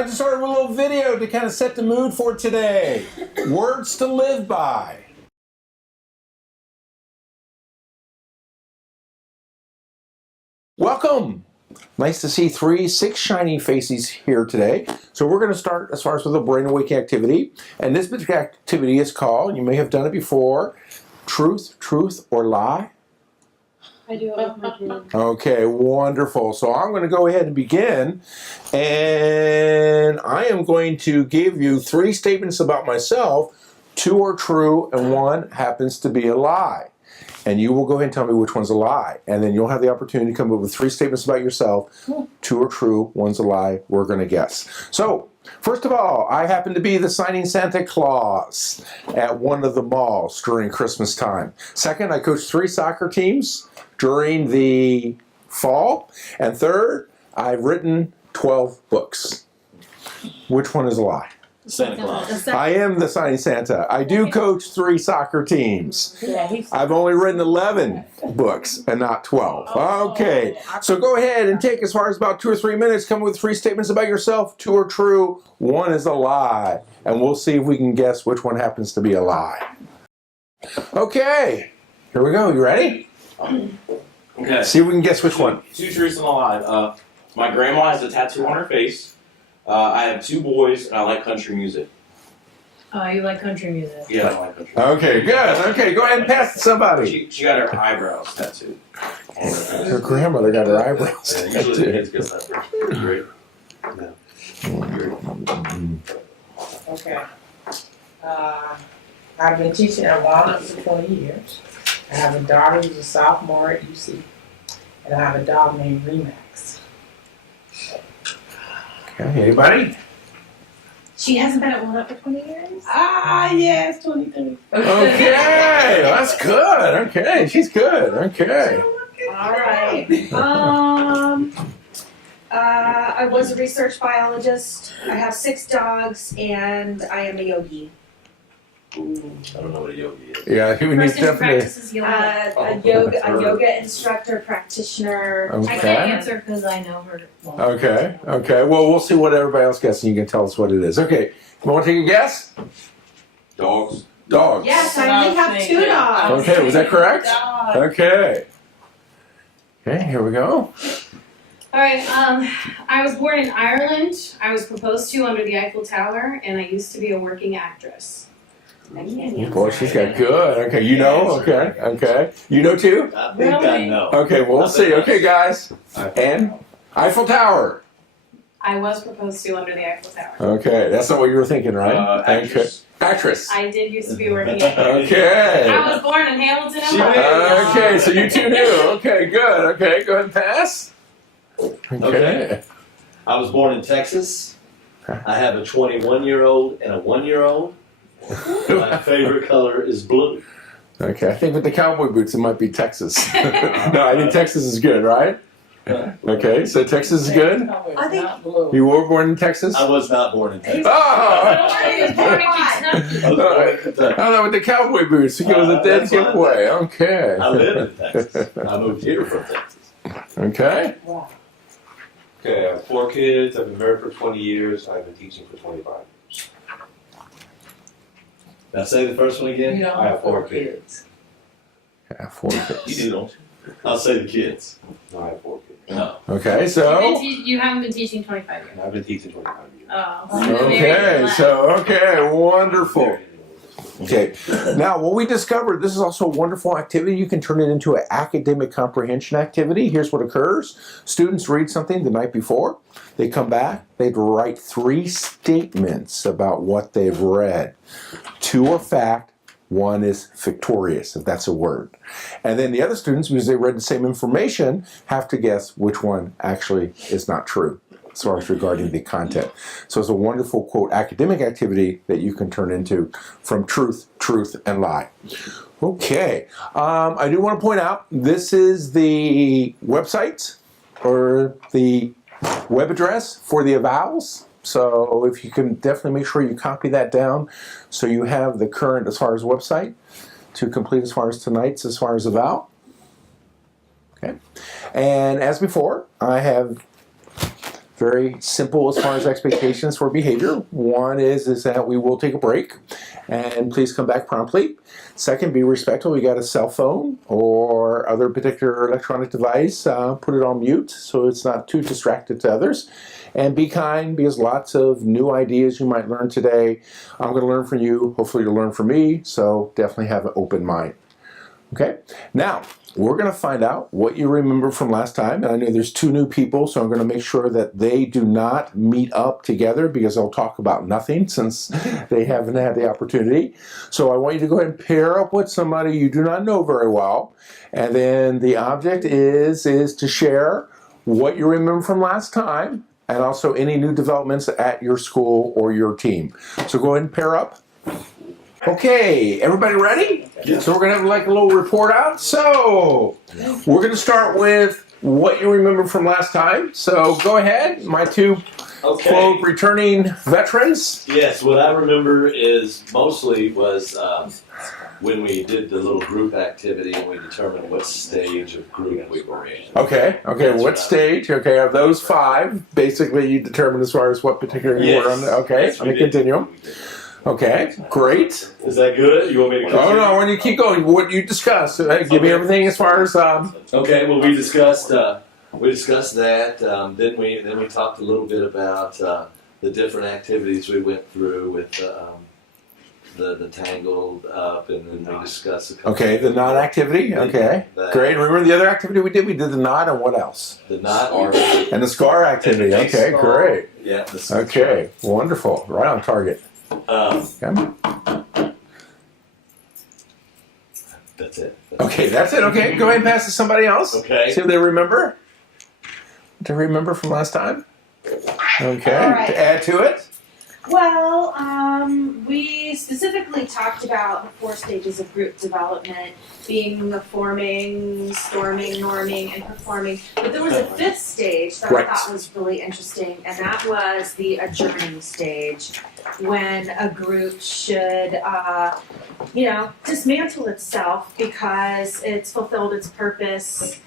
like to start with a little video to kind of set the mood for today. Words to live by. Welcome. Nice to see 6 shiny faces here today. So we're going to start as far as with a brain awakening activity. And this particular activity is called, you may have done it before, truth, or lie. I do it with my kids. Okay, wonderful. So I'm going to go ahead and begin. And I am going to give you 3 statements about myself. 2 are true and 1 happens to be a lie. And you will go ahead and tell me which one's a lie. And then you'll have the opportunity to come up with 3 statements about yourself. 2 are true, 1's a lie. We're going to guess. So, first of all, I happen to be the signing Santa Claus at one of the malls during Christmas time. Second, I coach 3 soccer teams during the fall. And third, I've written 12 books. Which one is a lie? Santa Claus. I am the signing Santa. I do coach 3 soccer teams. I've only written 11 books and not 12. Okay, so go ahead and take as far as about 2 or 3 minutes. Come with 3 statements about yourself. 2 are true, 1 is a lie. And we'll see if we can guess which one happens to be a lie. Okay, here we go. You ready? Okay. See if we can guess which one. 2 truths and a lie. My grandma has a tattoo on her face. I have 2 boys, and I like country music. Oh, you like country music? Yeah, I like country music. Okay, good. Okay, go ahead and pass it to somebody. She got her eyebrows tattooed. Her grandmother got her eyebrows Yeah, usually the tattooed. kids get that pretty great. Yeah. Okay. I've been teaching at Walnut for 20 years. I have a daughter who's a sophomore at UC. And I have a dog named Remax. Okay, anybody? She hasn't been at Walnut for 20 years? Yes, 23. Okay, that's good. Okay, she's good. Okay. All right. I was a research biologist. I have 6 dogs, and I am a yogi. Ooh, I don't know what a yogi is. Yeah, we need Person who definitely. practices yoga. A yoga instructor, practitioner. Okay. I can't answer because I know her. Well, Okay, okay. Well, we'll see what everybody else guesses, and you can tell us what it is. Okay, you want to take a guess? Dogs. Dogs. Yes, I only have 2 dogs. Okay, was that correct? Okay. Okay, here we go. All right, I was born in Ireland. I was proposed to under the Eiffel Tower, and I used to be a working actress. I can't answer. Boy, she's got good. Okay, you know? Okay, okay. You know too? I think I know. Okay, we'll see. Okay, guys. And Eiffel Tower. I was proposed to under the Eiffel Tower. Okay, that's not what you were thinking, right? Actress. Okay. Actress. I did used to be working at Okay. I was born in Hamilton, She Ohio. Okay, so you 2 knew. Okay, good. Okay, go ahead and pass. Okay. I was born in Texas. I have a 21-year-old and a 1-year-old. My favorite color is blue. Okay, I think with the cowboy boots, it might be Texas. No, I think Texas is good, right? Okay, so Texas is good? I think You were born in Texas? I was not born in Texas. Oh! He was born in Kentucky. I was born in Kentucky. I know with the cowboy boots, he goes a dead That's fine. giveaway. Okay. I live in Texas. I moved here from Texas. Okay. Okay, I have 4 kids. I've been married for 20 years. I've been teaching for 25 years. Now say the first one again. I have 4 kids. Yeah, 4 You kids. do, don't you? I'll say the kids. No, I have 4 kids. No. Okay, so. You haven't been teaching 25 years. And I've been teaching 25 years. Oh. Okay, so, okay, wonderful. Okay, now what we discovered, this is also a wonderful activity. You can turn it into an academic comprehension activity. Here's what occurs. Students read something the night before. They come back, they'd write 3 statements about what they've read. 2 are fact, 1 is fictitious, if that's a word. And then the other students, because they read the same information, have to guess which one actually is not true, as far as regarding the content. So it's a wonderful, quote, academic activity that you can turn into from truth, and lie. Okay, I do want to point out, this is the website, or the web address for the evals. So if you can definitely make sure you copy that down so you have the current as far as website to complete as far as tonight's as far as eval. Okay. And as before, I have very simple as far as expectations for behavior. One is that we will take a break, and please come back promptly. Second, be respectful. You got a cell phone or other particular electronic device, put it on mute so it's not too distracted to others. And be kind, because lots of new ideas you might learn today. I'm going to learn from you. Hopefully you'll learn from me. So definitely have an open mind. Okay? Now, we're going to find out what you remember from last time. And I know there's 2 new people, so I'm going to make sure that they do not meet up together because they'll talk about nothing since they haven't had the opportunity. So I want you to go ahead and pair up with somebody you do not know very well. And then the object is to share what you remember from last time and also any new developments at your school or your team. So go ahead and pair up. Okay, everybody ready? Yeah. So we're going to have like a little report out. So we're going to start with what you remember from last time. So go ahead, my 2 quote returning veterans. Yes, what I remember is mostly was when we did the little group activity and we determined what stage of group we were in. Okay, That's what stage? Okay, of those 5, basically you determined as far as what particular you were on. Okay, Yes, let we me did. continue. Okay, great. Is that good? You want me to continue? Oh no, when you keep going, what you discussed, give me everything as far as Okay, well we discussed that. Then we talked a little bit about the different activities we went through with the tangled up, and then we discussed a couple okay, the knot activity. Okay, that- great. Remember the other activity we did? We did the knot, and what else? the knot And the scar activity. And the Okay, scar. great. Yeah. Okay, wonderful. Right on target. Okay. That's it. Okay, that's it. Okay, go ahead and pass to somebody else. Okay. See what they remember. What they remember from last time. Okay, All right. to add to it. Well, we specifically talked about the 4 stages of group development, being the forming, storming, norming, and performing. But there was a 5th stage that Right. I thought was really interesting, and that was the adjourning stage, when a group should, dismantle itself because it's fulfilled its purpose.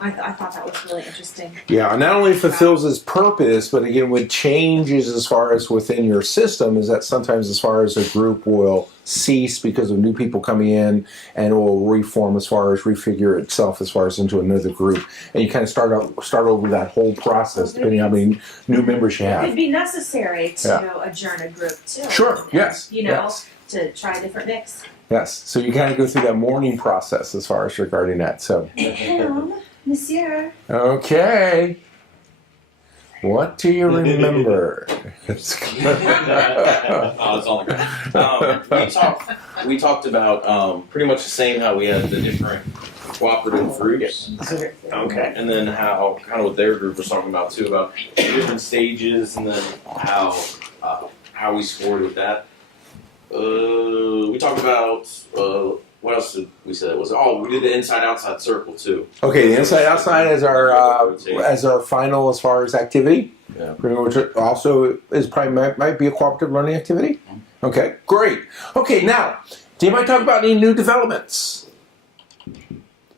I thought that was really interesting. Yeah, and not only fulfills its purpose, but again, what changes as far as within your system is that sometimes as far as a group will cease because of new people coming in, and it will reform as far as refigure itself as far as into another group. And you kind of start over that whole process depending on how many new members you It have. could be necessary to adjourn a group too. Sure, yes. You know, yes. to try a different mix. Yes, so you kind of go through that mourning process as far as regarding that. So, Monsieur. okay. What do you remember? Oh, it's on the ground. We talked about pretty much the same, how we had the different cooperative groups. Okay. And then how, kind of what their group was talking about too, about the different stages, and then how we scored with that. We taled about, what else did we say? We did the inside-outside circle too. Okay, the inside outside as our final as far as activity. Yeah. Which also is probably might be a cooperative learning activity. Okay, great. Okay, now, do you mind talk about any new developments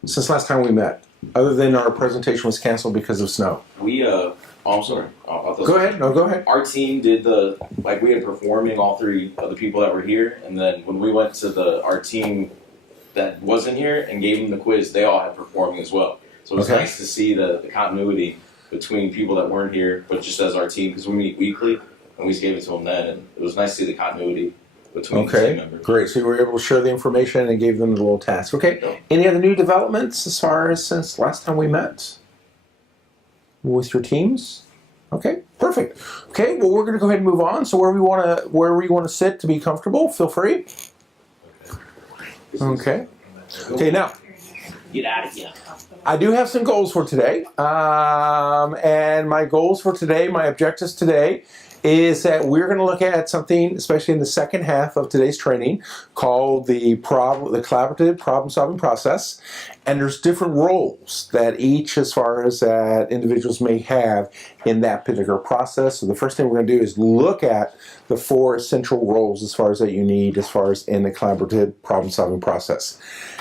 since last time we met? Other than our presentation was canceled because of snow. I'm sorry. Go ahead. No, go ahead. Our team did we had performing, all 3 of the people that were here, and then when we went to our team that wasn't here and gave them the quiz, they all had performing as well. So it was Okay. nice to see the continuity between people that weren't here, but just as our team, because we meet weekly, and we just gave it to them then, and it was nice to see the continuity between the team Okay, members. great. So you were able to share the information and gave them the little task. Okay. Any other new developments as far as since last time we met with your teams? Okay, perfect. Okay, well we're going to go ahead and move on. So wherever you want to sit to be comfortable, feel free. Okay. Okay, now Get out of here. I do have some goals for today, and my goals for today, my objectives today, is that we're going to look at something, especially in the second half of today's training, called the collaborative problem-solving process. And there's different roles that each, as far as that individuals may have in that particular process. So the first thing we're going to do is look at the 4 essential roles as far as that you need as far as in the collaborative problem-solving process.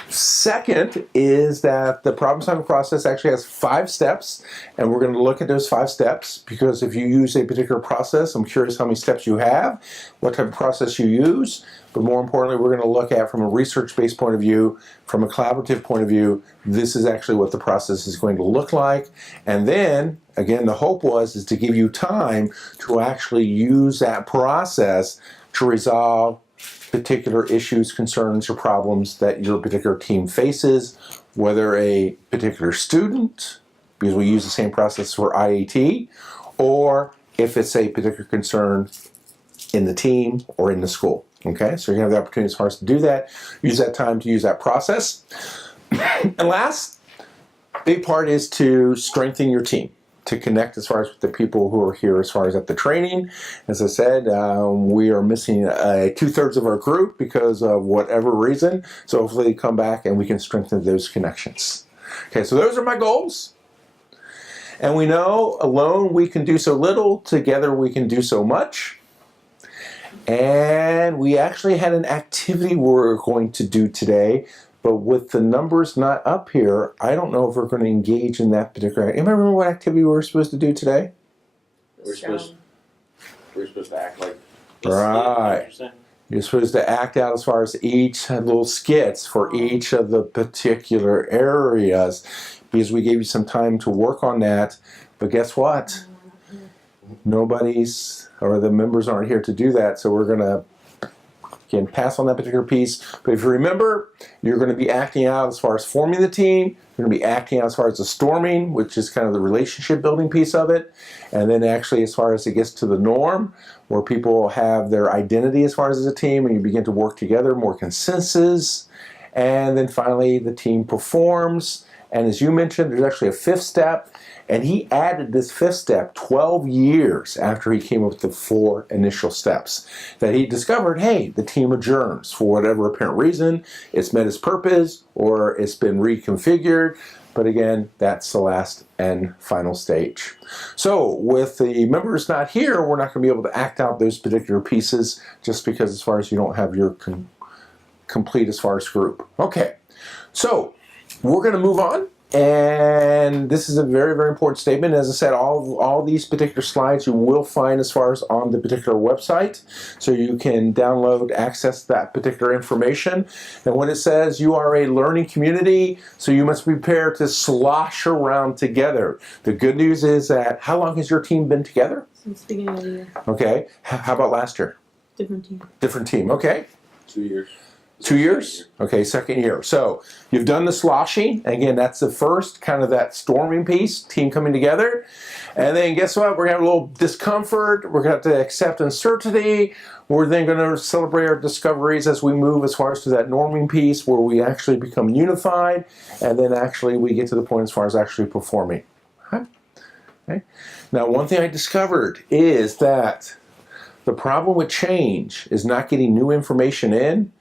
Second is that the problem-solving process actually has 5 steps, and we're going to look at those 5 steps because if you use a particular process, I'm curious how many steps you have, what type of process you use, but more importantly, we're going to look at from a research-based point of view, from a collaborative point of view, this is actually what the process is going to look like. And then, again, the hope is to give you time to actually use that process to resolve particular issues, concerns, or problems that your particular team faces, whether a particular student, because we use the same process for IAT, or if it's a particular concern in the team or in the school. Okay, so you're going to have the opportunity as far as to do that, use that time to use that process. And last big part is to strengthen your team, to connect as far as with the people who are here as far as at the training. As I said, we are missing 2/3 of our group because of whatever reason. So hopefully they come back and we can strengthen those connections. Okay, so those are my goals. And we know alone we can do so little, together we can do so much. And we actually had an activity we're going to do today, but with the numbers not up here, I don't know if we're going to engage in that particular. Anybody remember what activity we were supposed to do today? We're supposed to act like. Right. You're supposed to act out as far as each little skits for each of the particular areas, because we gave you some time to work on that. But guess what? Nobody's, or the members aren't here to do that, so we're going to again pass on that particular piece. But if you remember, you're going to be acting out as far as forming the team. You're going to be acting out as far as the storming, which is kind of the relationship building piece of it. And then actually as far as it gets to the norm, where people have their identity as far as a team and you begin to work together, more consensus. And then finally the team performs. And as you mentioned, there's actually a 5th step. And he added this 5th step 12 years after he came up with the 4 initial steps. That he discovered, hey, the team adjourns for whatever apparent reason. It's met its purpose or it's been reconfigured. But again, that's the last and final stage. So with the members not here, we're not going to be able to act out those particular pieces just because as far as you don't have your complete as far as group. Okay, so we're going to move on. And this is a very, very important statement. As I said, all these particular slides you will find as far as on the particular website. So you can download, access that particular information. And when it says you are a learning community, so you must be prepared to slosh around together. The good news is that, how long has your team been together? Since the beginning of the year. Okay. How about last year? Different team. Different team. Okay. 2 years. 2 years? Okay, 2nd year. So you've done the sloshing. Again, that's the first kind of that storming piece, team coming together. And then guess what? We're going to have a little discomfort. We're going to have to accept uncertainty. We're then going to celebrate our discoveries as we move as far as to that norming piece where we actually become unified. And then actually we get to the point as far as actually performing. Okay. Now, one thing I discovered is that the problem with change is not getting new information in,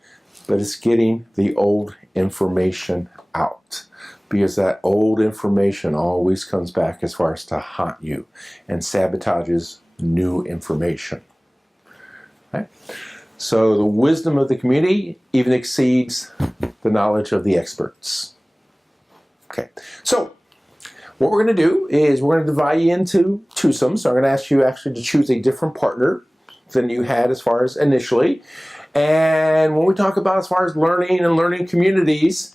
but it's getting the old information out. Because that old information always comes back as far as to haunt you and sabotages new information. Okay? So the wisdom of the community even exceeds the knowledge of the experts. Okay, so what we're going to do is we're going to divide you into twosomes. So I'm going to ask you actually to choose a different partner than you had as far as initially. And when we talk about as far as learning and learning communities,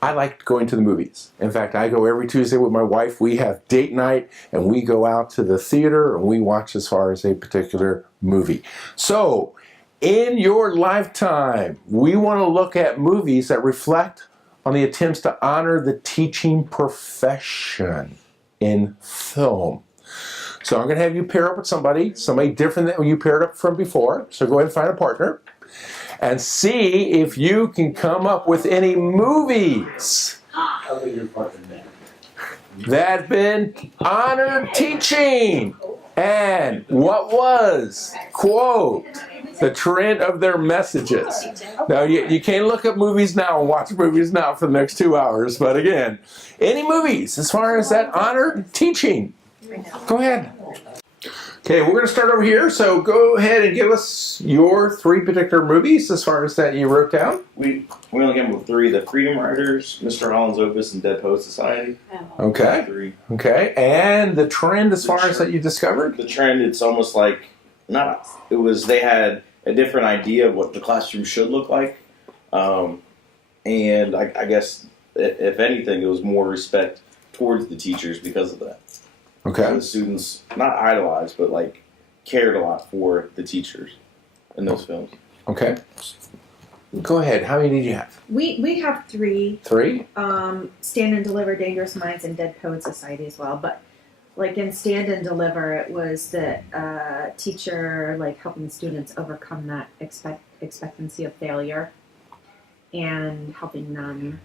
I like going to the movies. In fact, I go every Tuesday with my wife. We have date night and we go out to the theater and we watch as far as a particular movie. So in your lifetime, we want to look at movies that reflect on the attempts to honor the teaching profession in film. So I'm going to have you pair up with somebody different than you paired up from before. So go ahead and find a partner and see if you can come up with any movies that have been honored teaching and what was, quote, the trend of their messages. Now, you can't look up movies now and watch movies now for the next 2 hours, but again, any movies as far as that honored teaching Go ahead. Okay, we're going to start over here. So go ahead and give us your 3 particular movies as far as that you wrote down. We only came up with 3: The Freedom Riders, Mr. Holland's Opus, and Dead Poet Society. Okay. 3. Okay. And the trend as far as that you discovered? The trend, it's almost like they had a different idea of what the classroom should look like, and I guess if anything, it was more respect towards the teachers because of that. Okay. The students not idolized, but like cared a lot for the teachers in those films. Okay. Go ahead. How many did you have? We have 3. 3? Stand and Deliver, Dangerous Minds, and Dead Poet Society as well. But like in Stand and Deliver, it was the teacher like helping the students overcome that expectancy of failure and helping them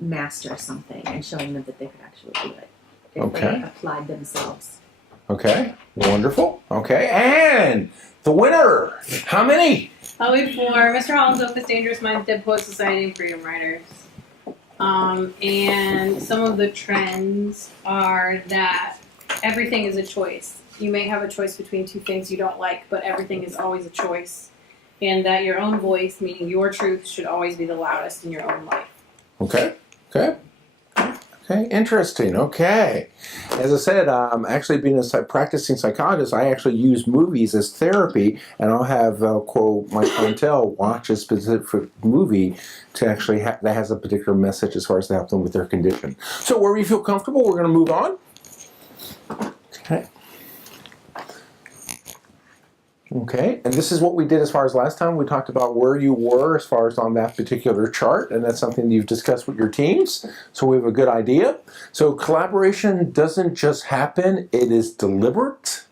master something and showing them that they could actually do it if Okay. they applied themselves. Okay. Wonderful. Okay. And the winner. How many? We have 4. Mr. Holland's Opus, Dangerous Minds, Dead Poet Society, and Freedom Riders. And some of the trends are that everything is a choice. You may have a choice between 2 things you don't like, but everything is always a choice. And that your own voice, meaning your truth, should always be the loudest in your own life. Okay. Okay. Okay. Interesting. Okay. As I said, actually being a practicing psychologist, I actually use movies as therapy, and I'll have quote my clientele watch a specific movie to actually that has a particular message as far as to help them with their condition. So wherever you feel comfortable, we're going to move on. Okay. Okay, and this is what we did as far as last time. We talked about where you were as far as on that particular chart, and that's something you've discussed with your teams, so we have a good idea. So collaboration doesn't just happen, it is deliberate.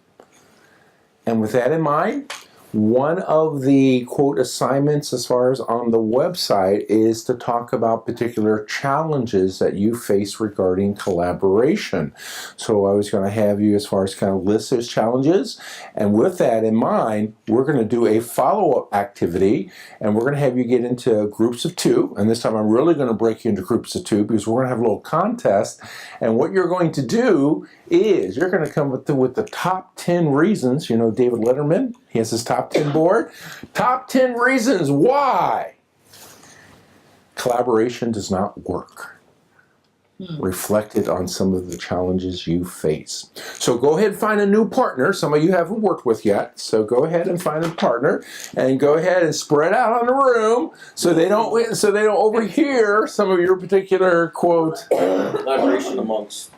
And with that in mind, one of the quote assignments as far as on the website is to talk about particular challenges that you face regarding collaboration. So I was going to have you as far as kind of list those challenges, and with that in mind, we're going to do a follow-up activity, and we're going to have you get into groups of 2, and this time I'm really going to break you into groups of 2 because we're going to have a little contest, and what you're going to do is you're going to come with the top 10 reasons. You know David Letterman, he has his top 10 board. Top 10 reasons why collaboration does not work. Reflected on some of the challenges you face. So go ahead and find a new partner. Some of you haven't worked with yet. So go ahead and find a partner and go ahead and spread out on the room so they don't overhear some of your particular quote. Collaboration amongst.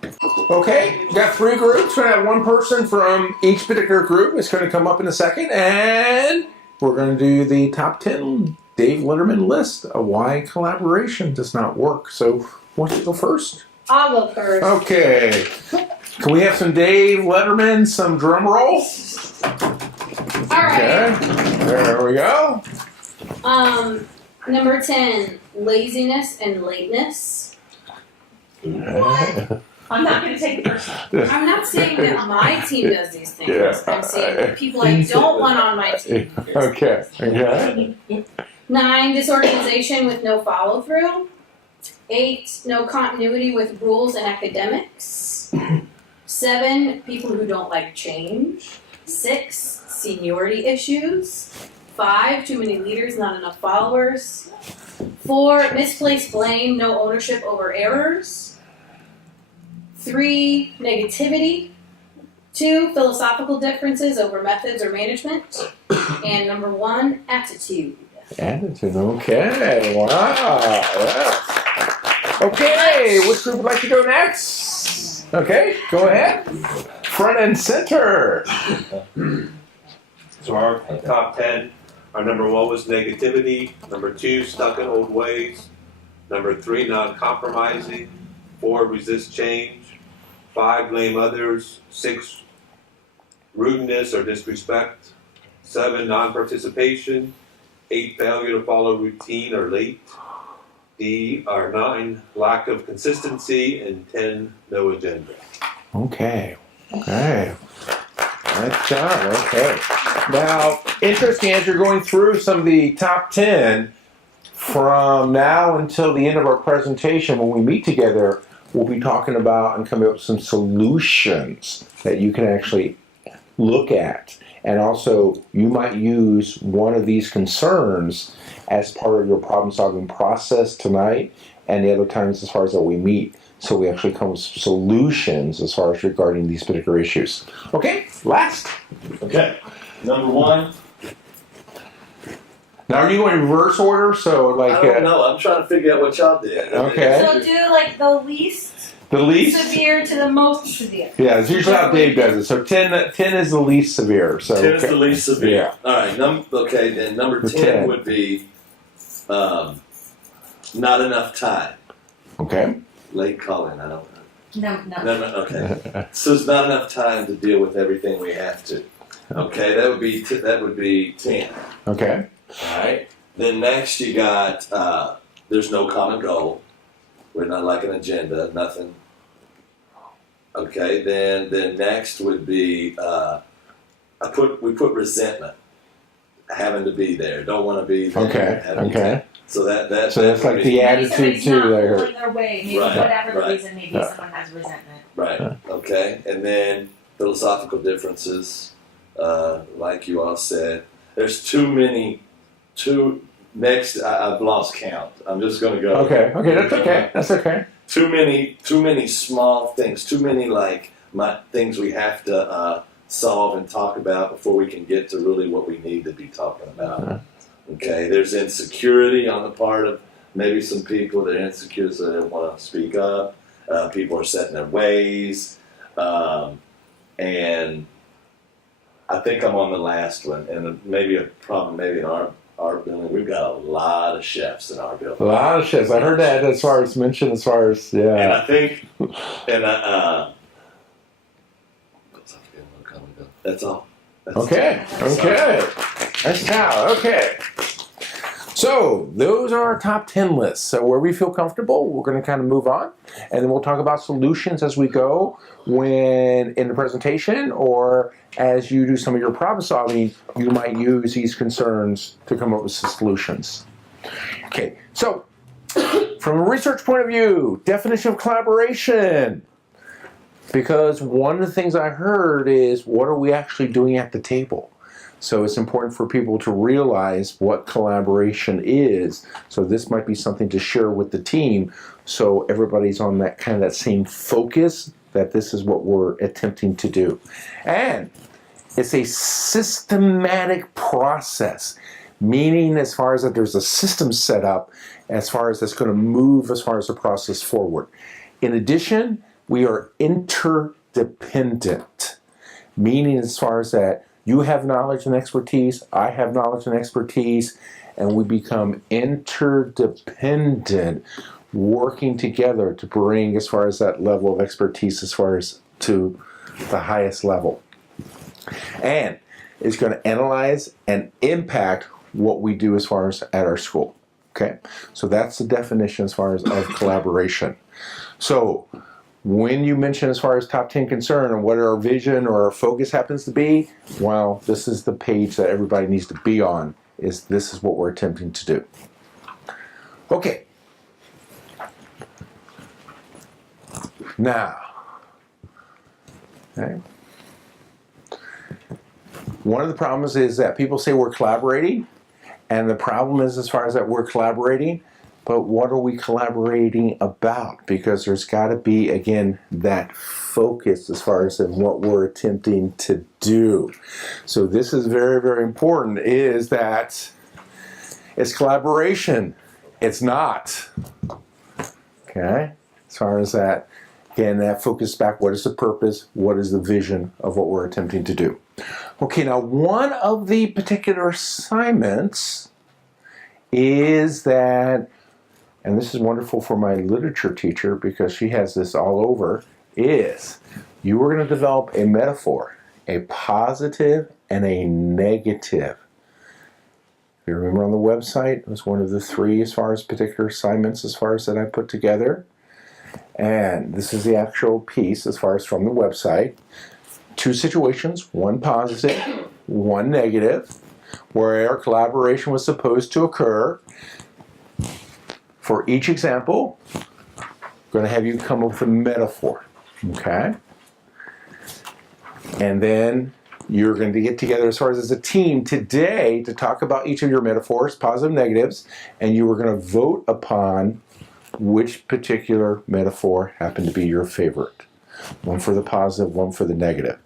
Okay, we got 3 groups. We're going to have 1 person from each particular group. It's going to come up in a second. And we're going to do the top 10 Dave Letterman list of why collaboration does not work. So, want to go first? I'll go first. Okay. Can we have some Dave Letterman, some drum roll? All right. Okay. There we go. Number 10, laziness and lateness. I'm not going to take the first one. I'm not saying that my team does these things. Yeah. I'm saying that people I don't want on my team. Okay. Okay. 9, disorganization with no follow through. 8, no continuity with rules and academics. 7, people who don't like change. 6, seniority issues. 5, too many leaders, not enough followers. 4, misplaced blame, no ownership over errors. 3, negativity. 2, philosophical differences over methods or management. And number 1, attitude. Attitude. Okay. Wow. Yeah. Okay. Which group would like to go next? Okay. Go ahead. Front and center. So our top 10, our number 1 was negativity, number 2, stuck in old ways, number 3, non-compromising, 4, resist change, 5, blame others, 6, rudeness or disrespect, 7, non-participation, 8, failure to follow routine or late, 9, lack of consistency, and 10, no agenda. Okay. Okay. Nice job. Okay. Now, interesting, as you're going through some of the top 10, from now until the end of our presentation, when we meet together, we'll be talking about and coming up with some solutions that you can actually look at. And also, you might use one of these concerns as part of your problem-solving process tonight and the other times as far as that we meet. So we actually come with solutions as far as regarding these particular issues. Okay, last. Okay. Number one. Now, are you going in reverse order? So, like, I don't know. I'm trying to figure out what y'all did. Okay. So do like the least the least? severe to the most severe. Yeah, it's usually how Dave does it. So 10 is the least severe. So 10 is the least severe. Yeah. All right. Okay. Then number 10 would be not enough time. Okay. Late calling. I don't know. No. No. Okay. So it's not enough time to deal with everything we have to. Okay. That would be 10. Okay. All right. Then next you got there's no common goal. We're not like an agenda. Nothing. Okay. Then next would be we put resentment, having to be there, don't want to be there. Okay. having to- Okay. So that So that's like the attitude too. Maybe There. somebody's not pulling their way, maybe Right, whatever the right. reason, maybe someone has resentment. right. Okay. And then philosophical differences, like you all said. There's too many. Next, I've lost count. I'm just going to go. Okay. Okay. That's okay. That's okay. Too many small things. Too many things we have to solve and talk about before we can get to really what we need to be talking about. Okay. There's insecurity on the part of maybe some people. They're insecure, so they don't want to speak up. People are set in their ways, and I think I'm on the last one. And maybe a problem, maybe in our building, we've got a lot of chefs in our building. A lot of chefs. I heard that as far as mentioned, as far as And yeah. I think, that's all. That's Okay. Okay. That's how. Okay. So those are our top 10 lists. So where we feel comfortable, we're going to kind of move on, and then we'll talk about solutions as we go when in the presentation or as you do some of your problem solving. You might use these concerns to come up with some solutions. Okay. So from a research point of view, definition of collaboration. Because one of the things I heard is, what are we actually doing at the table? So it's important for people to realize what collaboration is. So this might be something to share with the team, so everybody's on that kind of that same focus that this is what we're attempting to do. And it's a systematic process, meaning as far as that there's a system set up, as far as that's going to move as far as the process forward. In addition, we are interdependent, meaning as far as that you have knowledge and expertise, I have knowledge and expertise, and we become interdependent, working together to bring as far as that level of expertise as far as to the highest level. And it's going to analyze and impact what we do as far as at our school. Okay, so that's the definition as far as of collaboration. So when you mention as far as top 10 concern and what our vision or our focus happens to be, well, this is the page that everybody needs to be on, is this is what we're attempting to do. Okay. Now, okay. One of the problems is that people say we're collaborating, and the problem is as far as that we're collaborating, but what are we collaborating about? Because there's got to be, again, that focus as far as in what we're attempting to do. So this is very, very important, is that it's collaboration. It's not. Okay? As far as that, again, that focus back, what is the purpose? What is the vision of what we're attempting to do? Okay, now one of the particular assignments is that, and this is wonderful for my literature teacher because she has this all over, is you are going to develop a metaphor, a positive and a negative. If you remember on the website, it was one of the three as far as particular assignments as far as that I put together. And this is the actual piece as far as from the website. 2 situations, one positive, one negative, where collaboration was supposed to occur. For each example, going to have you come up with a metaphor. Okay? And then you're going to get together as a team today to talk about each of your metaphors, positive, negatives, and you were going to vote upon which particular metaphor happened to be your favorite. One for the positive, one for the negative.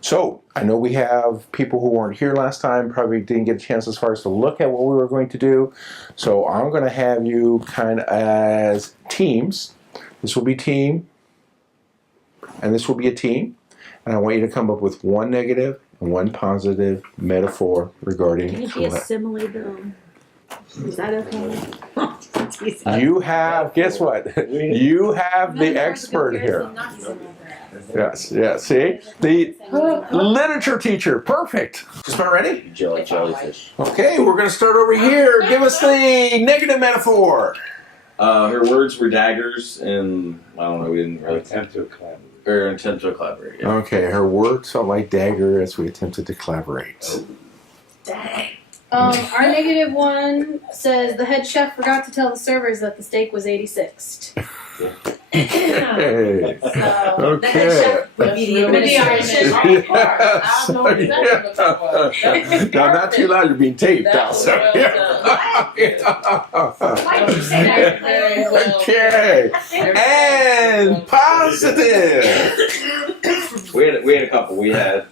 So, I know we have people who weren't here last time, probably didn't get a chance as far as to look at what we were going to do. So, I'm going to have you kind of as teams. This will be team, and this will be a team. And I want you to come up with one negative and one positive metaphor regarding Can it be school. a simile though? Is that okay? You have, guess what? You have the expert here. Yes, see? The literature teacher, perfect. Just about ready? Jellyfish. Okay, we're going to start over here. Give us the negative metaphor. Her words were daggers, and I don't know, we didn't really attempt to collaborate. Yeah. Okay, her words felt like dagger as we attempted to collaborate. Our negative one says the head chef forgot to tell the servers that the steak was 86ed. Hey. Okay. Okay. Now, not too loud, you're being taped That also. was Why did you say that? Okay. And positive. We had a couple. Okay.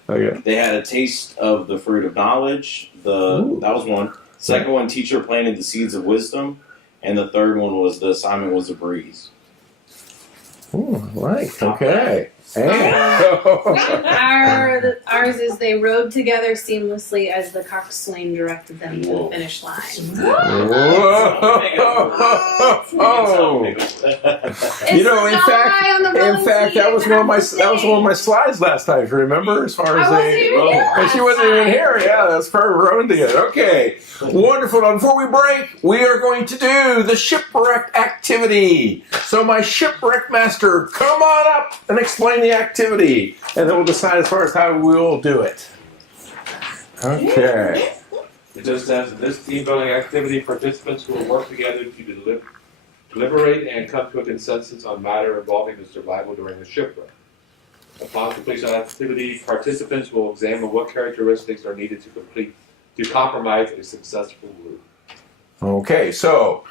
They had a taste of the fruit of knowledge. Ooh. That was one. Second one, teacher planted the seeds of wisdom, and the third one was the assignment was a breeze. Ooh, right. Okay. And Ours is they rode together seamlessly as the coxswain directed them to the finish line. Whoa. You know, in fact, that was one of my slides last time. If you remember, as far as and she wasn't even here. Yeah, that's perfect. Rowing together. Okay, wonderful. Now, before we break, we are going to do the shipwreck activity. So, my shipwreck master, come on up and explain the activity, and then we'll decide as far as how we will do it. Okay. It just says, in this team building activity, participants will work together to deliberate and come to a consensus on matter involving the survival during a shipwreck. Upon completion of the activity, participants will examine what characteristics are needed to compromise a successful route. Okay, so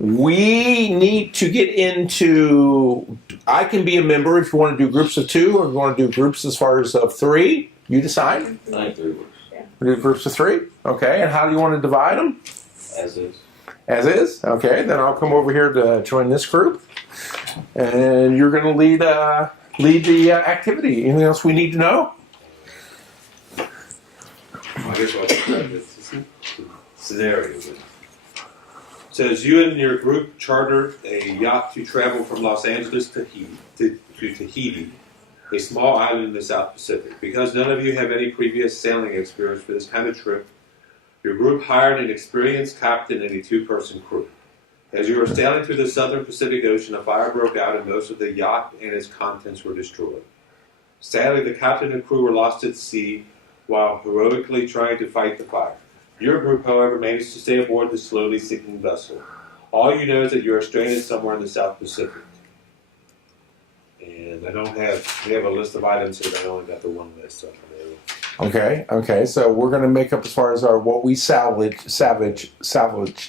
we need to get into. I can be a member if you want to do groups of 2, or if you want to do groups as far as of 3. You decide. I think 3 works. We do groups of 3. Okay, and how do you want to divide them? As is. As is. Okay, then I'll come over here to join this group, and you're going to lead the activity. Anything else we need to know? I guess I'll describe this scenario. It says you and your group charter a yacht to travel from Los Angeles to Tahiti, a small island in the South Pacific. Because none of you have any previous sailing experience for this kind of trip, your group hired an experienced captain and a 2-person crew. As you were sailing through the southern Pacific Ocean, a fire broke out and most of the yacht and its contents were destroyed. Sadly, the captain and crew were lost at sea while heroically trying to fight the fire. Your group, however, managed to stay aboard the slowly sinking vessel. All you know is that you are stranded somewhere in the South Pacific. And we have a list of items here, but I only got the one list. So Okay, so we're going to make up as far as what we salvaged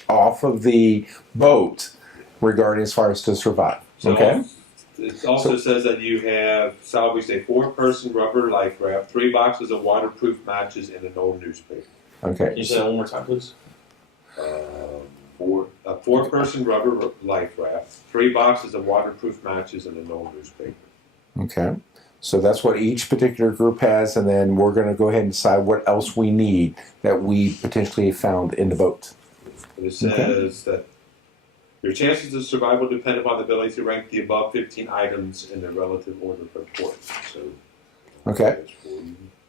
off of the boat regarding as far as to survive. Okay? It also says that you have salvaged a 4-person rubber life raft, 3 boxes of waterproof matches, and an old newspaper. Okay. Can you say that one more time, please? A 4-person rubber life raft, 3 boxes of waterproof matches, and an old newspaper. Okay. So that's what each particular group has, and then we're going to go ahead and decide what else we need that we potentially found in the boat. And it says that your chances of survival depend upon the ability to rank the above 15 items in their relative order of importance. So, Okay.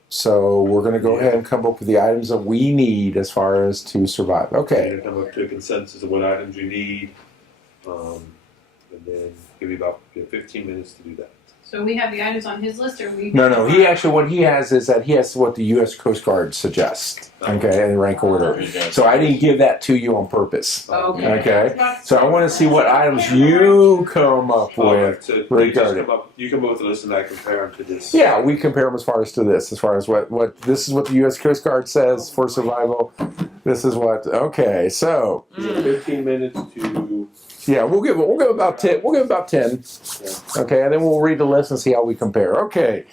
So we're going to go ahead and come up with the items that we need as far as to survive. Okay. You're going to come up to a consensus of what items you need, and then give you about 15 minutes to do that. So we have the items on his list, or we? No. He actually, what he has is that he has what the U.S. Coast Guard suggests. Okay, in rank order. So I didn't give that to you on purpose. Okay. Okay. So I want to see what items you come up with. So you regarding- you come up with a list and I compare them to this. Yeah, we compare them as far as what this is what the U.S. Coast Guard says for survival. This is what. Okay, so You have 15 minutes to. yeah, we'll give about 10. We'll give about 10. Okay, and then we'll read the list and see how we compare. Okay.